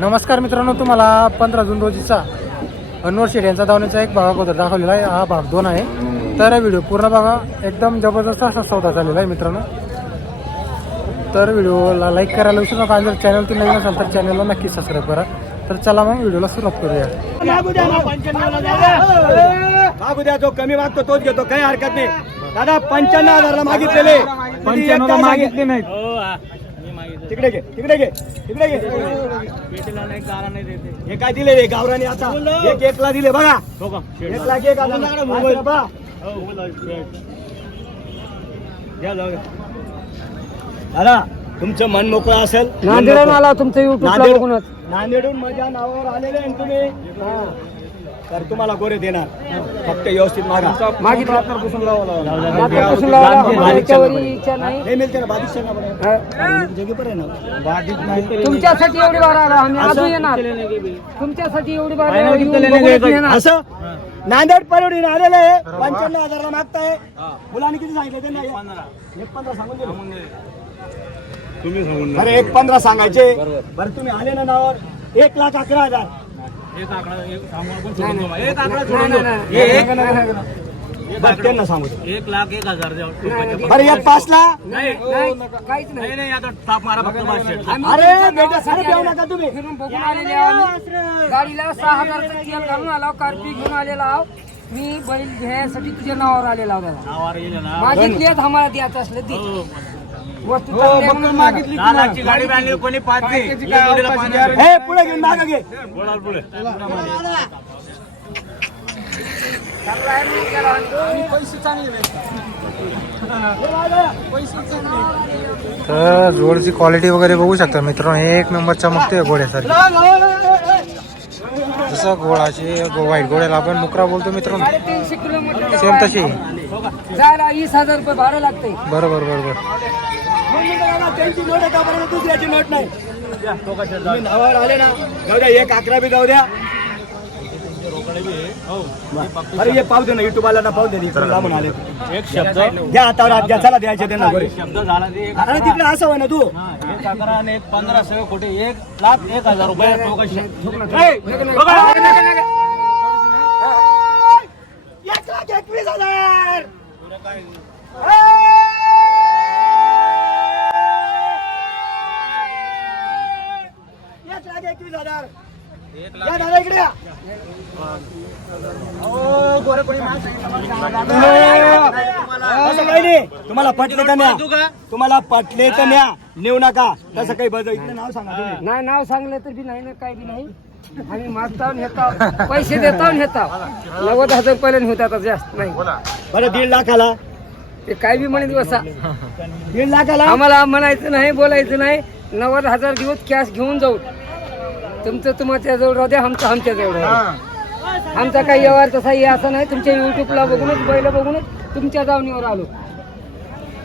नमस्कार मित्रांनो तुम्हाला पंधरा जून रोजीचा अनवर शेड यांचा धावण्याचा एक भाग अगोदर दाखवलेला आहे. हा भाग दोन आहे. तर व्हिडिओ पूर्ण बघा. एकदम जबरदस्त असा सौदा झालेला आहे मित्रांनो. तर व्हिडिओला लाईक करायला विसरू नका. आणि जर चॅनल तुम्ही नवीन असाल तर चॅनलला नक्की सबस्क्राईब करा. तर चला मग व्हिडिओला सुरुवात करूया. मागू द्या मागू जो कमी मागतो तोच घेतो. काही हरकत नाही. दादा पंच्याण्णव हजारला मागितलेले. पंच्याण्णव मागितले नाही तिकडे घे तिकडे घे तिकडे घे. हे काय दिले रे गावराने आता? एक एकला दिले बघा. एक लाख एक मोबाईल. दादा तुमचं मन मोकळं असेल? नांदेडून आला तुमचं नांदेड- नांदेडून माझ्या नावावर आलेले तुम्ही? तर तुम्हाला गोरे देणार. फक्त व्यवस्थित मागा. मागितलं. तुमच्यासाठी एवढी बार आला आम्ही असं? अजून येणार. तुमच्यासाठी एवढी बार. असं? नांदेड परवडीने आलेलं आहे. पंच्याण्णव हजारला मागताय. मुलांनी किती सांगितलं त्यांना? एक पंधरा. सांगून दिले तुम्ही सांगून अरे एक पंधरा सांगायचे. बरं तुम्ही आले ना नावावर. एक लाख अकरा हजार. एक लाख एक हजार द्या. नाही, नाही, बरं एक पाचला? नाही, काहीच नाही. नाही नाही आता ताप मारा फक्त पाचशे. आम्ही अरे बेटा सर देऊ. नका तुम्ही. फिरून बघून आलेले आहो आम्ही. गाडीला सहा हजारचं तेल घालून आलो कार्पी घेऊन आलेला आहो मी बैल घ्यायसाठी तुझ्या नावावर आलेला मागितली आहेत आम्हाला द्यायचं असलं. वस्तू चांगली आहे म्हणून मागितली गाडी बांधली कोणी पाच नाही. एक जोडीला पाच नाही. हे पुढे घेऊन मागं घे. बोलाल पुढे. तर जोडची क्वालिटी वगैरे बघू शकता मित्रांनो. एक नंबर चमकते घोड्यासारखी. जसं घोडाचे व्हाईट घोड्याला आपण मुकरा बोलतो मित्रांनो. किलोमीटर सेम तशी. जायला वीस हजार रुपये भाडं लागते बरोबर बरोबर. त्यांची नोट आहे बरं दुसऱ्याची नोट नाही. तुम्ही नावावर आले ना जाऊ द्या एक अकरा बी जाऊ द्या. अरे हे पाव दे ना युट्यूबला ना पाव दे ना, इकडून लांबून आले. एक शब्द. द्या हातावर हात चला द्यायचे त्यांना बरे शब्द झाला ते एक अरे तिकडे असं होय ना तू. हा, एक अकरा आणि एक पंधरा सगळे खोटे. एक लाख एक हजार रुपये चौकशी. एक लाख एकवीस हजार. असं काही नाही. तुम्हाला पटले तर न्या. तुम्हाला पटले तर न्या. नेऊ नका. तसं काही बज इकडे नाव सांगा तुम्ही. नाही नाव सांगलं तर बी नाही ना काय बी नाही. आम्ही मागताव नेताव पैसे देताव नेताव नव्वद हजार पहिल्या होता आता जास्त नाही. बरं दीड लाखाला. ते काय बी म्हणे दिवसा. दीड लाखाला? आम्हाला म्हणायचं नाही बोलायचं नाही. नव्वद हजार दिवस कॅश घेऊन जाऊ. तुमचं तुमच्या जवळ राहू द्या आमचं आमच्या जवळ राहू द्या. आमचा काही व्यवहार तसा हे असं नाही. तुमच्या युट्यूबला बघूनच बैल बघूनच तुमच्या दावणीवर आलो.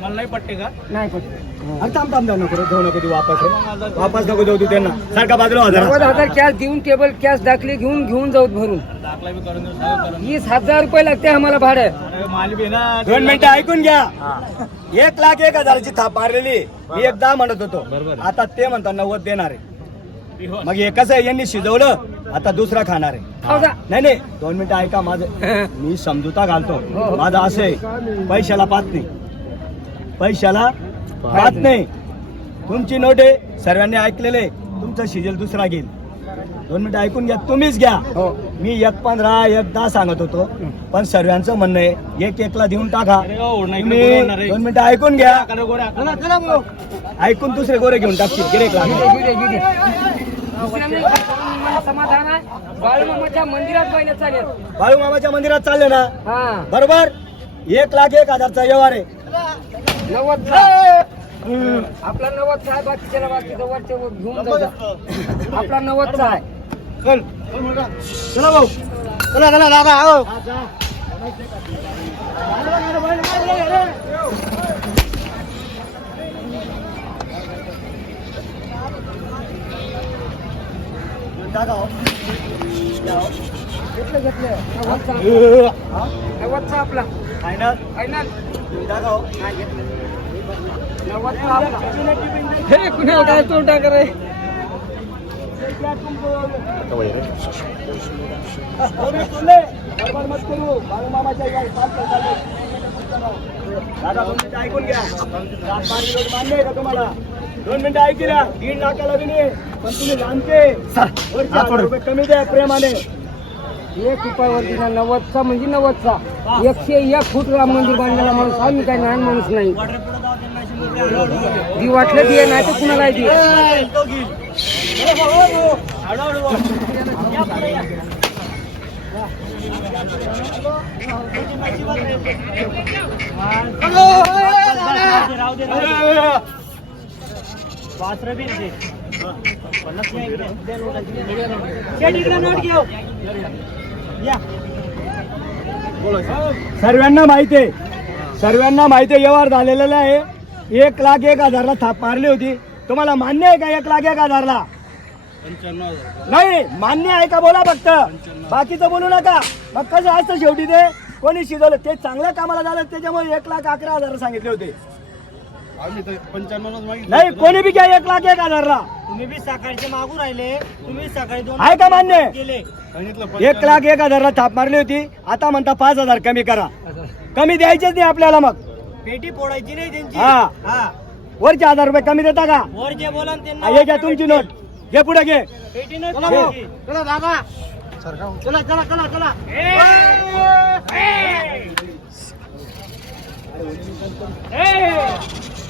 मला नाही पट्टे का? नाही पण अरे थांब थांब थांब नको वापस. वापस नको देऊ तू त्यांना. सारखा बाजूला हो नव्वद जरा हजार कॅश देऊन टेबल कॅश दाखले घेऊन घेऊन जाऊ भरून. दाखला बी करून देऊ सगळं करून वीस हजार रुपये लागते आम्हाला भाडं अरे माल बी ना. दोन मिनिटं ऐकून घ्या. एक लाख एक हजाराची थाप मारलेली. मी एकदा म्हणत होतो. आता ते म्हणतात नव्वद देणार आहे. मग कसं आहे यांनी शिजवलं आता दुसरा खाणार आहे. नाही नाही दोन मिनिटं ऐका माझं. मी समजुता घालतो. माझं असं आहे पैशाला पाहत नाही. पैशाला पाहत नाही. तुमची नोट आहे सर्वांनी ऐकलेले तुमचा शिजेल दुसरा घेईल. दोन मिनिटं ऐकून घ्या तुम्हीच घ्या. हो. मी एक पंधरा एक दहा सांगत होतो. पण सर्वांचं म्हणणं आहे एक एकला देऊन टाका. हो. दोन मिनिटं ऐकून घ्या. ऐकून दुसरे गोरे घेऊन टाकतील. गिरेक समाधान आहे. बाळूमामाच्या मंदिरात चालेल बाळू मामाच्या मंदिरात चालले ना? हा. बरोबर? एक लाख एक हजारचा व्यवहार आहे. नव्वद आपला नव्वदचा आहे बाकीच्याला बाकी वरचे वर घेऊन जाऊ. आपला नव्वदचा आहे. चल. चला भाऊ. चला चला दादा हो दादा हो. घेतलं घेतलं नव्वदचा आपला. फायनल फायनल हो. कुणी काय तोंड टाक रे क्या तुमको तुम्ही बोलले बरोबर मत करू बाळूमामाच्या या चालतं, चालतं. दादा दोन ऐकून घ्या मान्य आहे का तुम्हाला दोन मिनिटं ऐकून घ्या दीड लाखाला नाही पण तुम्ही कमी द्या प्रेमाने एक रुपयावर दिला नव्वदचा म्हणजे नव्वदचा. एकशे एक फूट राम मंदिर बांधलेला माणूस आम्ही काय लहान माणूस नाही. दी वाटलं ती नाही तर कुणाला दे सर्वांना माहिती आहे. सर्वांना माहिती आहे व्यवहार झालेला आहे. एक लाख एक हजारला थाप मारली होती. तुम्हाला मान्य आहे का एक लाख एक हजारला? नाही मान्य आहे का बोला फक्त. बाकीचं बोलू नका. मग कसं असतं शेवटी ते कोणी शिजवलं. ते चांगल्या कामाला झालं त्याच्यामुळे एक लाख अकरा हजार सांगितले होते. नाही कोणी बी घ्या एक लाख एक हजारला. तुम्ही बी सकाळचे मागू राहिले. तुम्ही सकाळी दोन आहे का मान्य? केले एक लाख एक हजारला थाप मारली होती. आता म्हणता पाच हजार कमी करा. कमी द्यायचेच नाही आपल्याला मग. पेटी फोडायची नाही त्यांची. हा. हा. वरचे हजार रुपये कमी देता का? वर जे बोला ना त्यांना हा, घ्या तुमची नोट. घे पुढे घे. पेटी चला. चला दादा. चला चला चला चला.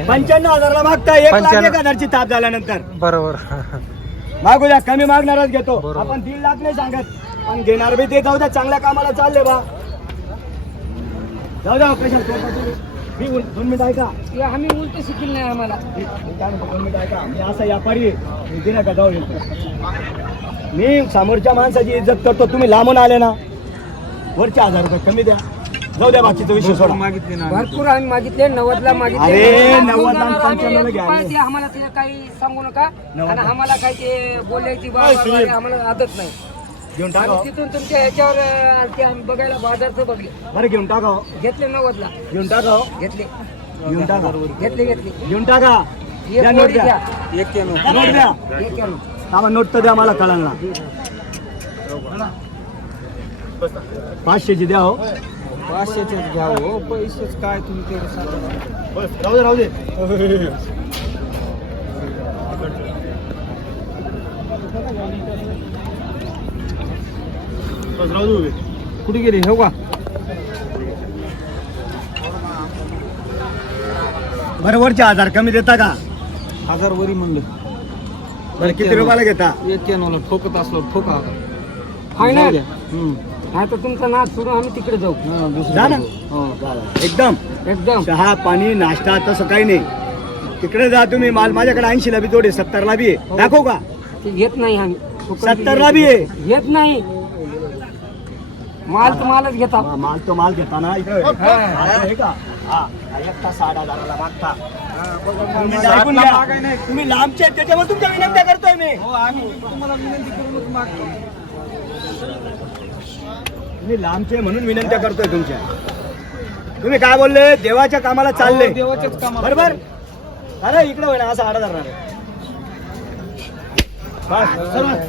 पंच्याण्णव हजारला मागता एक लाख. एक हजारची ताप झाल्यानंतर. बरोबर. मागू द्या कमी मागणारच घेतो. बरोबर. आपण दीड लाख नाही सांगत पण घेणार बी ते. जाऊ द्या चांगल्या कामाला चालले बा. जाऊ द्या कशा मी उल- दोन मिनिट ऐका. आम्ही उलट शिकल नाही आम्हाला. मी काय म्हणतो, दोन मिनिट ऐका मी असा व्यापारी आहे. मी गिऱ्हाईक जाऊ मी समोरच्या माणसाची इज्जत करतो तुम्ही लांबून आले ना. वरचे हजार रुपये कमी द्या. जाऊ द्या बाकीचा विषय सोडा. भरपूर आम्ही मागितले नव्वदला मागितले. अरे, नव्वदला आणि पंच्याण्णवला घ्या. आम्हाला ते काही सांगू नका. नव्वद. आणि आम्हाला काही ते बोलायची बा- बा- बा- आम्हाला आदत नाही. घेऊन टाका आम्ही तिथून तुमच्या ह्याच्यावर अं, ते आम्ही बघायला बाजारचं बघले. बरं घेऊन टाका हो. घेतले नव्वदला. घेऊन टाका हो. घेतले. घेऊन टाका. घेतले घेतले. घेऊन टाका. एक द्या नोट द्या. द्या. नोट द्या. एक. आम्हाला नोट तर द्या मला कळाल ना पाचशेची द्या हो. पाचशेचेच घ्या हो पैसेच काय तुम्ही तेवढे सांगा. बस राहू दे राहू दे. बस राहू दे कुठे गेले? हो का बरं वरचे हजार कमी देता का? हजार वरी म्हणलं. बरं किती रुपयाला घेता? एक कॅनोला ठोकत असलो ठोका ना हम्म. नाही तर तुमचा नाच सोडून आम्ही तिकडे जाऊ. हा, जा ना. हो. एकदम. एकदम. चहा पाणी नाश्ता तसं काही नाही. तिकडे जा तुम्ही माल माझ्याकडे ऐंशी ला बी थोडे सत्तर ला बी आहे. दाखवू का? ते घेत नाही आम्ही. फुकट सत्तर ला बी आहे. घेत नाही. माल तर मालच घेता. हा, माल तो माल घेताना. इकडे आहे का? हा हा, एक तास साठ हजाराला मागता. ऐकून घ्या. तुम्ही लांबचे आहेत, त्याच्यामुळे तुमच्या विनंत्या करतोय मी. हो आम्ही तुम्हाला विनंती करूनच मागतो तुम्ही लांबचे म्हणून विनंत्या करतोय तुमच्या. तुम्ही काय बोलले? देवाच्या कामाला चालले. हो, देवाच्याच कामाला बरोबर अरे इकडे होय ना असं आडा धरणार आहे. बस, चल बस.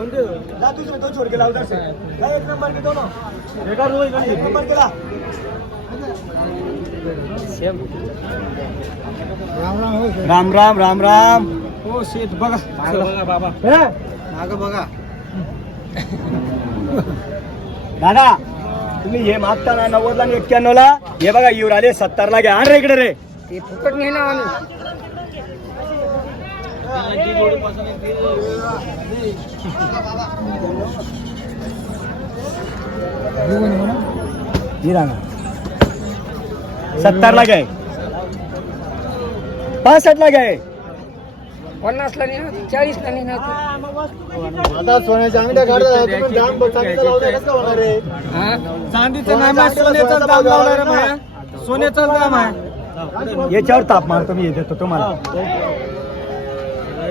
उधर से जा एक नंबर के दोनों. एक नंबर केला. राम राम राम राम हो शेठ बघा. बघा बाबा. हे? माग बघा. दादा तुम्ही हे मागताना नव्वदला आणि एक्क्याण्णवला हे बघा येऊर आले सत्तरला घ्या. आण रे इकडे रे. ते फुकट नेलं आम्ही सत्तरला घ्याय पासष्टला घ्याय पन्नासला नेणार चाळीसला नेणार आता. सोन्याच्या अंगड्या काढता तुम्ही दाम चांगलं लावलंय कसं होणार रे? हा? चांदीचं नाही सोन्याचं दाम लावणार आहे माया. सोन्याचं दाम आहे. याच्यावर ताप मारतो मी हे देतो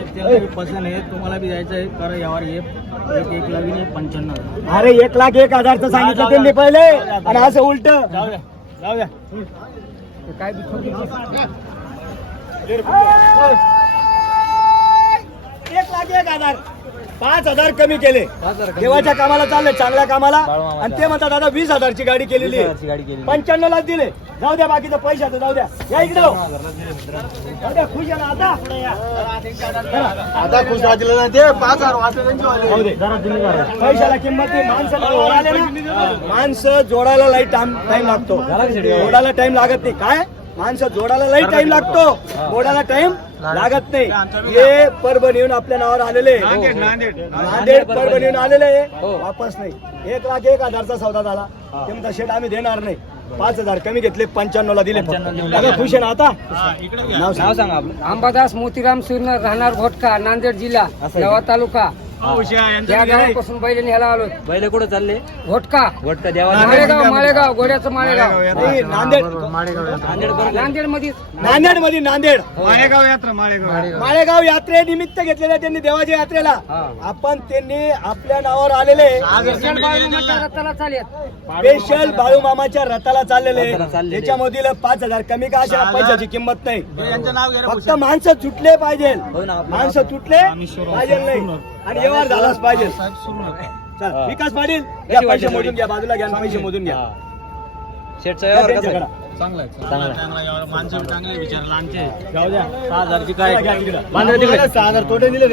तुम्हाला पसंत आहे तुम्हाला बी जायचं आहे. कारण यावर एक एक लावी पंच्याण्णव अरे एक लाख एक हजारचं सांगितलं त्यांनी पहिले. आणि असं उलट. जाऊ द्या. जाऊ द्या. काय. एक लाख एक हजार. पाच हजार कमी केले. देवाच्या कामाला चालले चांगल्या कामाला. आणि ते म्हणतात दादा वीस हजारची गाडी केलेली. पंच्याण्णव लाख दिले. जाऊ द्या बाकीचं पैशाचं जाऊ द्या. या इकडे हो. खुश आहे आता. आता खुश वाटलं ना ते पाच हजार पैशाला किंमत नाही माणसं माणसं जोडायला लई टाइम टाइम लागतो. जोडायला टाइम लागत नाही. काय? माणसं जोडायला लई टाइम लागतो. जोडायला टाइम लागत नाही. हे परभणीहून आपल्या नावावर आलेले नांदेड परभणीहून आलेले वापस नाही. एक लाख एक हजारचा सौदा झाला. ते म्हणता शेट आम्ही देणार नाही. पाच हजार कमी घेतले पंच्याण्णव ला दिले. आता खुश आहे ना आता? नाव सांग. अंबादास मोतीराम सुरनर राहणार घोटका नांदेड जिल्हा जवा तालुका. त्या गावापासून बैल न्यायला आलो पहिले कुठे चालले? घोटका वटका देवा माळेगाव माळेगाव गोड्याचं माळेगाव. नाही, नांदेड. नांदेडमध्ये नांदेडमध्ये नांदेड. माळेगाव यात्रा माळेगाव. माळेगाव. यात्रेनिमित्त घेतलेल्या त्यांनी देवाच्या यात्रेला. आपण त्यांनी आपल्या नावावर आलेले. रथाला चालेल स्पेशल बाळू मामाच्या रथाला चाललेले. त्याच्यामधील पाच हजार कमी का अशा पैशाची किंमत नाही. फक्त माणसं तुटले पाहिजे. माणसं तुटले पाहिजे नाही. आणि व्यवहार झालाच पाहिजे. चल, विकास पाटील घ्या पैसे मोजून घ्या बाजूला घ्या आणि पैसे मोजून घ्या. शेठचा घ्या त्यांच्याकडं. माणसं चांगले विचार लहानचे जाऊ द्या. सहा हजारची काय? घ्या तिकडं. बांधा तिकडे. सहा हजार तोटे दिले.